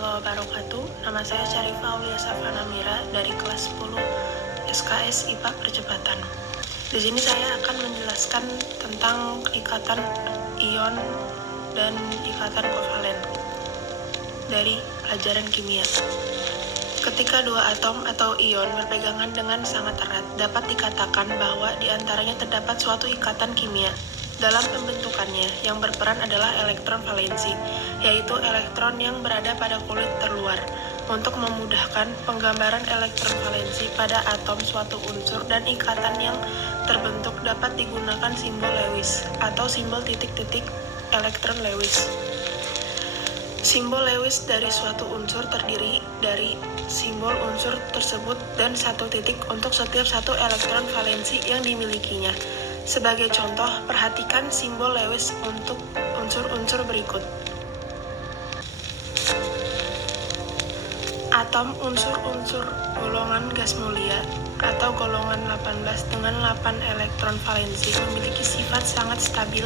warahmatullahi wabarakatuh. Nama saya Syarifah Aulia Safana Mira dari kelas 10 SKS IPA Percepatan. Di sini saya akan menjelaskan tentang ikatan ion dan ikatan kovalen dari pelajaran kimia. Ketika dua atom atau ion berpegangan dengan sangat erat, dapat dikatakan bahwa di antaranya terdapat suatu ikatan kimia. Dalam pembentukannya, yang berperan adalah elektron valensi, yaitu elektron yang berada pada kulit terluar. Untuk memudahkan penggambaran elektron valensi pada atom suatu unsur dan ikatan yang terbentuk dapat digunakan simbol Lewis atau simbol titik-titik elektron Lewis. Simbol Lewis dari suatu unsur terdiri dari simbol unsur tersebut dan satu titik untuk setiap satu elektron valensi yang dimilikinya. Sebagai contoh, perhatikan simbol Lewis untuk unsur-unsur berikut. Atom unsur-unsur golongan gas mulia atau golongan 18 dengan 8 elektron valensi memiliki sifat sangat stabil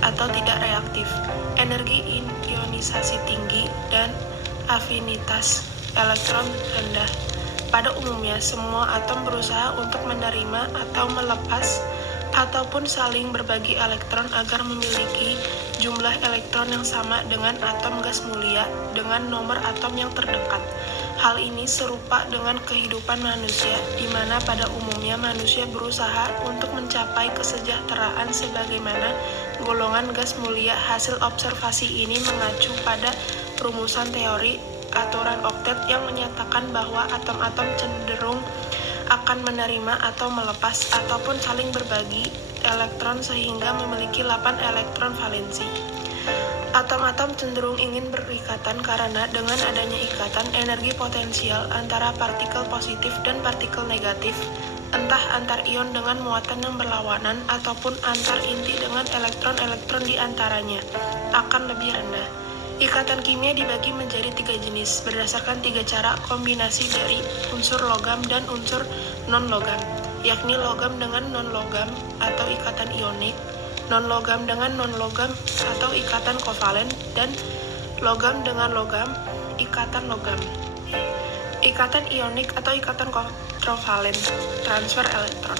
atau tidak reaktif, energi ionisasi tinggi, dan afinitas elektron rendah. Pada umumnya, semua atom berusaha untuk menerima atau melepas ataupun saling berbagi elektron agar memiliki jumlah elektron yang sama dengan atom gas mulia dengan nomor atom yang terdekat. Hal ini serupa dengan kehidupan manusia, di mana pada umumnya manusia berusaha untuk mencapai kesejahteraan sebagaimana golongan gas mulia. Hasil observasi ini mengacu pada rumusan teori aturan oktet yang menyatakan bahwa atom-atom cenderung akan menerima atau melepas ataupun saling berbagi elektron sehingga memiliki 8 elektron valensi. Atom-atom cenderung ingin berikatan karena dengan adanya ikatan, energi potensial antara partikel positif dan partikel negatif, entah antar ion dengan muatan yang berlawanan ataupun antar inti dengan elektron-elektron di antaranya, akan lebih rendah. Ikatan kimia dibagi menjadi 3 jenis berdasarkan 3 cara kombinasi dari unsur logam dan unsur non-logam, yakni logam dengan non-logam atau ikatan ionik, non-logam dengan non-logam atau ikatan kovalen, dan logam dengan logam, ikatan logam. Ikatan ionik atau ikatan kontravalen, transfer elektron.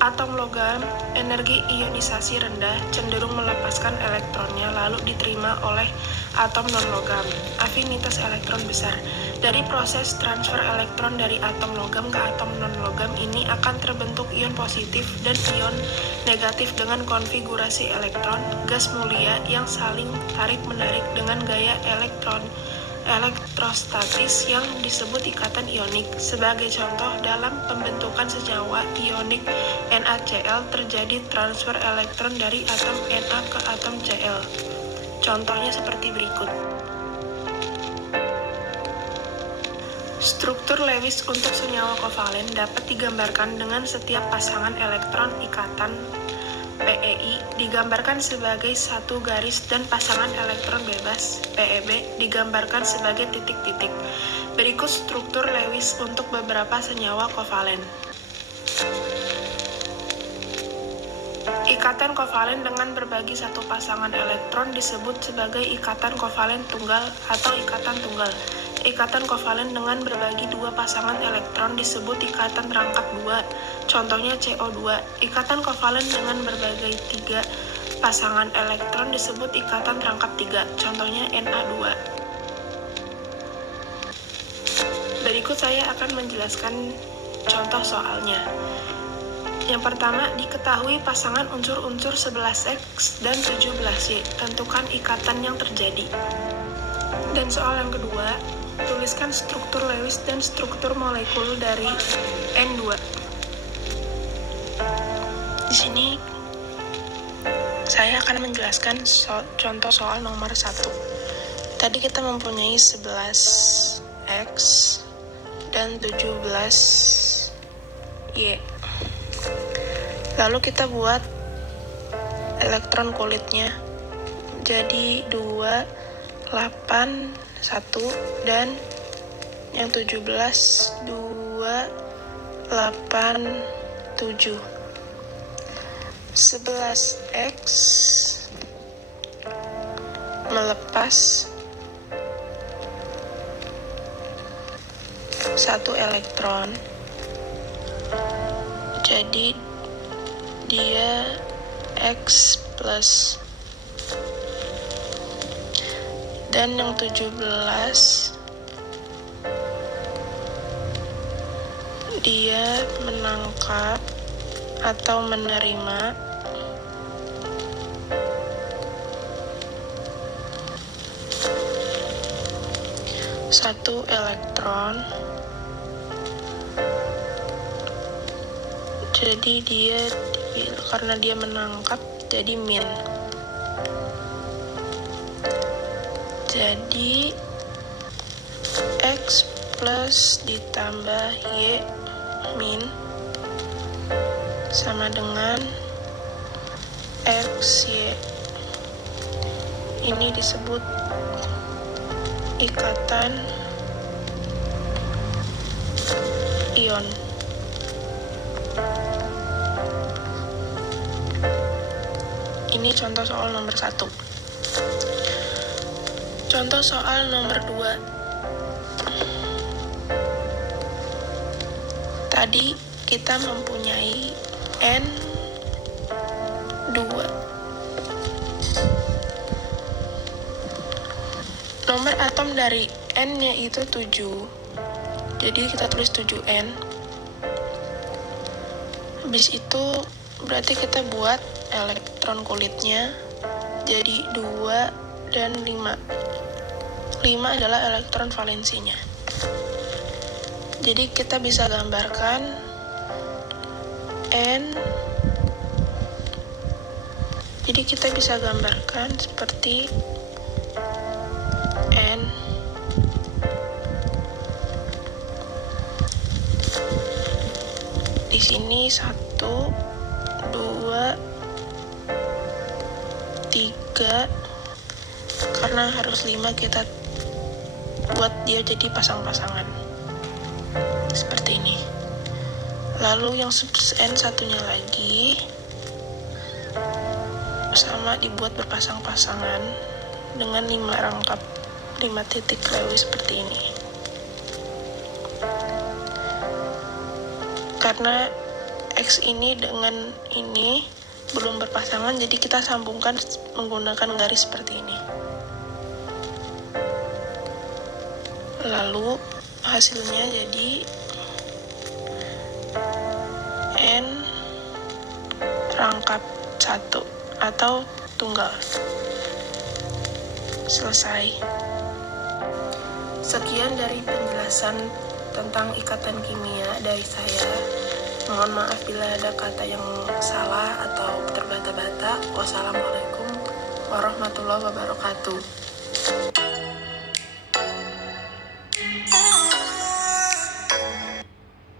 Atom logam, energi ionisasi rendah, cenderung melepaskan elektronnya lalu diterima oleh atom non-logam, afinitas elektron besar. Dari proses transfer elektron dari atom logam ke atom non-logam ini akan terbentuk ion positif dan ion negatif dengan konfigurasi elektron gas mulia yang saling tarik-menarik dengan gaya elektrostatis yang disebut ikatan ionik. Sebagai contoh, dalam pembentukan senyawa ionik NaCl terjadi transfer elektron dari atom Na ke atom Cl. Contohnya seperti berikut. Struktur Lewis untuk senyawa kovalen dapat digambarkan dengan setiap pasangan elektron ikatan PeI digambarkan sebagai satu garis dan pasangan elektron bebas PeB digambarkan sebagai titik-titik. Berikut struktur Lewis untuk beberapa senyawa kovalen. Ikatan kovalen dengan berbagi satu pasangan elektron disebut sebagai ikatan kovalen tunggal atau ikatan tunggal. Ikatan kovalen dengan berbagi dua pasangan elektron disebut ikatan rangkap dua, contohnya CO2. Ikatan kovalen dengan berbagai tiga pasangan elektron disebut ikatan rangkap tiga, contohnya Na2. Berikut saya akan menjelaskan contoh soalnya. Yang pertama, diketahui pasangan unsur-unsur 11X dan 17Y. Tentukan ikatan yang terjadi. Dan soal yang kedua, tuliskan struktur Lewis dan struktur molekul dari N2. Di sini saya akan menjelaskan contoh soal nomor 1. Tadi kita mempunyai 11X dan 17Y. Lalu kita buat elektron kulitnya jadi 2, 8, 1, dan yang 17, 2, 8, 7. 11X melepas 1 elektron. Jadi dia X plus. Dan yang 17 dia menangkap atau menerima satu elektron. Jadi dia, karena dia menangkap, jadi min. Jadi X plus ditambah Y min sama dengan X, Y. Ini disebut ikatan ion. Ini contoh soal nomor 1. Contoh soal nomor 2. Tadi kita mempunyai N2. Nomor atom dari N-nya itu 7. Jadi kita tulis 7N. Habis itu berarti kita buat elektron kulitnya jadi 2 dan 5. 5 adalah elektron valensinya. Jadi kita bisa gambarkan N. Jadi kita bisa gambarkan seperti N. Di sini 1, 2, 3. Karena harus 5, kita buat dia jadi pasang-pasangan seperti ini. Lalu yang N satunya lagi sama dibuat berpasang-pasangan dengan 5 rangkap, 5 titik Lewis seperti ini. Karena X ini dengan ini belum berpasangan, jadi kita sambungkan menggunakan garis seperti ini. Lalu hasilnya jadi N rangkap 1 atau tunggal. Selesai. Sekian dari penjelasan tentang ikatan kimia dari saya. Mohon maaf bila ada kata yang salah atau terbata-bata. Wassalamualaikum warahmatullahi wabarakatuh.